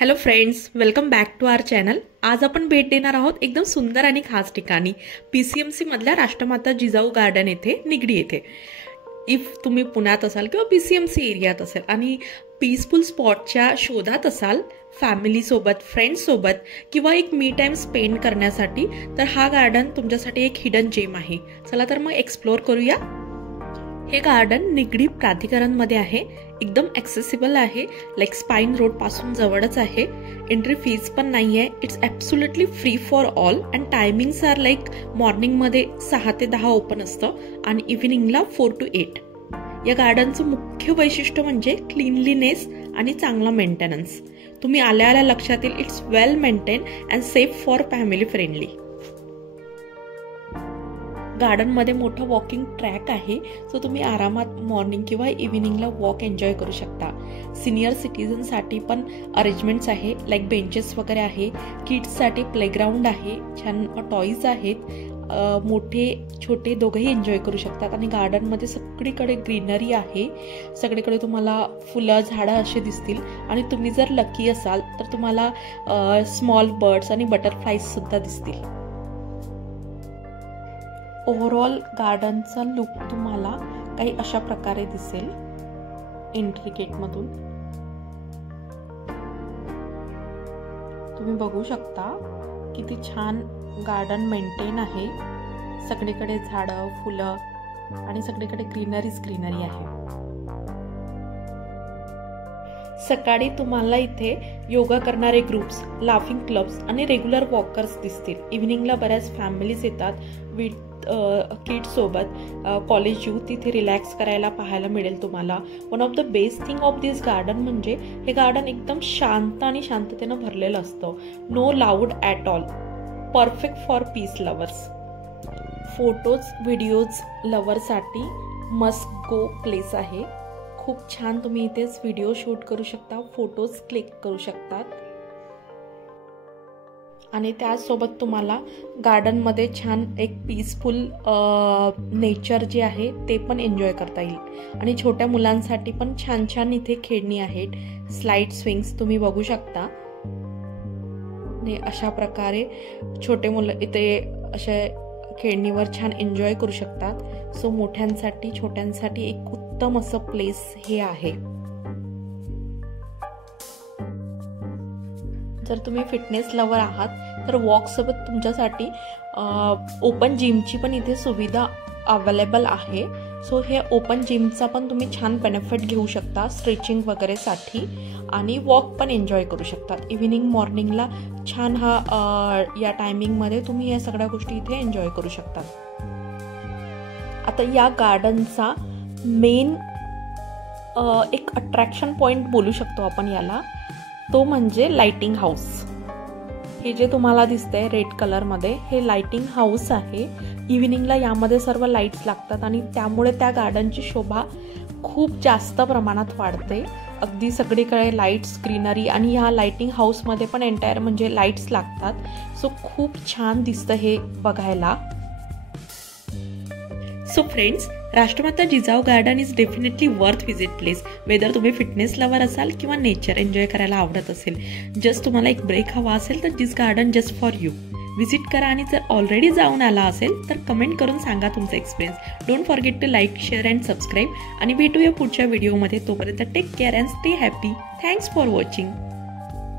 Hello friends, welcome back to our channel. आज आपण भेट देणार आहोत एकदम सुंदर आणि खास ठिकाणी, पीसीएमसी मधल्या राष्ट्रमाता जिजाऊ गार्डन येथे निगडी येथे। इफ तुम्ही पुण्यात असाल किंवा पीसीएमसी एरियात असाल आणि पीसफुल स्पॉटच्या शोधात असाल फॅमिली सोबत, फ्रेंड्स सोबत किंवा एक मी टाइम स्पेंड करण्यासाठी, तर हा गार्डन तुमच्यासाठी एक हिडन जेम आहे। चला तर मग एक्सप्लोर करूया। हे गार्डन निगडी प्राधिकरणमध्ये आहे, एकदम ॲक्सेसिबल आहे, लाईक स्पाईन रोड पासून जवळच आहे। एंट्री फीज पण नाही आहे, it's absolutely free for all and timings are like मॉर्निंगमध्ये 6 ते 10 ओपन असतं आणि इव्हिनिंगला 4 to 8। या गार्डनचं मुख्य वैशिष्ट्य म्हणजे क्लीनलीनेस आणि चांगला मेंटेनन्स। तुम्ही आल्या लक्षात येईल, it's well maintain and safe for family friendly. गार्डनमध्ये मोठं वॉकिंग ट्रॅक आहे, सो तुम्ही आरामात मॉर्निंग किंवा इव्हिनिंगला वॉक एन्जॉय करू शकता। सिनियर सिटीजनसाठी पण अरेंजमेंट्स आहे, लाईक बेंचेस वगैरे आहे, किड्ससाठी प्लेग्राऊंड आहे, छान टॉईज आहेत, मोठे छोटे दोघेही एन्जॉय करू शकतात। आणि गार्डनमध्ये सगळीकडे ग्रीनरी आहे, सगळीकडे तुम्हाला फुलं झाडं असे दिसतील। आणि तुम्ही जर लकी असाल तर तुम्हाला स्मॉल बर्ड्स आणि बटरफ्लाईज सुद्धा दिसतील। ओव्हरऑल गार्डनचा लुक तुम्हाला काही अशा प्रकारे दिसेल एंट्री गेटमधून। तुम्ही बघू शकता किती छान गार्डन मेंटेन आहे, सगळीकडे झाडं, फुलं आणि सगळीकडे ग्रीनरी आहे। सकाळी तुम्हाला इथे योगा करणारे ग्रुप्स, लाफिंग क्लब्स आणि रेग्युलर वॉकर्स दिसतील। इव्हिनिंगला बऱ्याच फॅमिलीज येतात विथ किड्स सोबत, कॉलेज यूथ इथे रिलॅक्स करायला पाहायला मिळेल तुम्हाला। One of the best thing of this garden म्हणजे हे गार्डन एकदम शांत आणि शांततेनं भरलेलं असतं। No loud at all, perfect for peace lovers. Photos videos लवरसाठी मस्ट गो प्लेस आहे। खूप छान तुम्ही इथेच व्हिडिओ शूट करू शकता, फोटोज क्लिक करू शकतात आणि त्यासोबत तुम्हाला गार्डनमध्ये छान एक पीसफुल नेचर जे आहे ते पण एन्जॉय करता येईल। आणि छोट्या मुलांसाठी पण छान छान इथे खेळणी आहेत, स्लाइड स्विंग्स तुम्ही बघू शकता। अशा प्रकारे छोटे मुलं इथे अशा खेळणीवर छान एन्जॉय करू शकतात। सो मोठ्यांसाठी छोट्यांसाठी एक उत्तम असं प्लेस हे आहे। जर तुम्ही फिटनेस लवर आहात तर वॉक सोबत तुमच्यासाठी ओपन जिमची पण इथे सुविधा अवेलेबल आहे। सो हे ओपन जिमचा पण तुम्ही छान बेनिफिट घेऊ शकता स्ट्रेचिंग वगैरे साठी, आणि वॉक पण एन्जॉय करू शकतात। इव्हिनिंग मॉर्निंगला छान या टायमिंगमध्ये तुम्ही या सगळ्या गोष्टी इथे एन्जॉय करू शकता। आता या गार्डनचा मेन एक अट्रॅक्शन पॉइंट बोलू शकतो आपण याला, तो म्हणजे लाइटिंग हाऊस। हे जे तुम्हाला दिसतंय रेड कलर मध्ये, हे लाइटिंग हाऊस आहे। इव्हिनिंगला यामध्ये सर्व लाईट्स लागतात आणि त्यामुळे त्या गार्डनची शोभा खूप जास्त प्रमाणात वाढते। अगदी सगळीकडे लाईट्स, ग्रीनरी आणि ह्या लाइटिंग हाऊसमध्ये पण एंटायर म्हणजे लाईट्स लागतात। सो खूप छान दिसतं हे बघायला। सो फ्रेंड्स, राष्ट्रमाता Jijau garden is definitely worth visit place. Whether तुम्ही फिटनेस लवर असाल किंवा नेचर एन्जॉय करायला आवडत असेल, जस्ट तुम्हाला एक ब्रेक हवा असेल तर this garden just for you. Visit करा आणि जर ऑलरेडी जाऊन आला असेल तर कमेंट करून सांगा तुमचा experience. Don't forget to like, share and subscribe आणि भेटूया पुढच्या व्हिडिओमध्ये। तोपर्यंत take care and stay happy. Thanks for watching.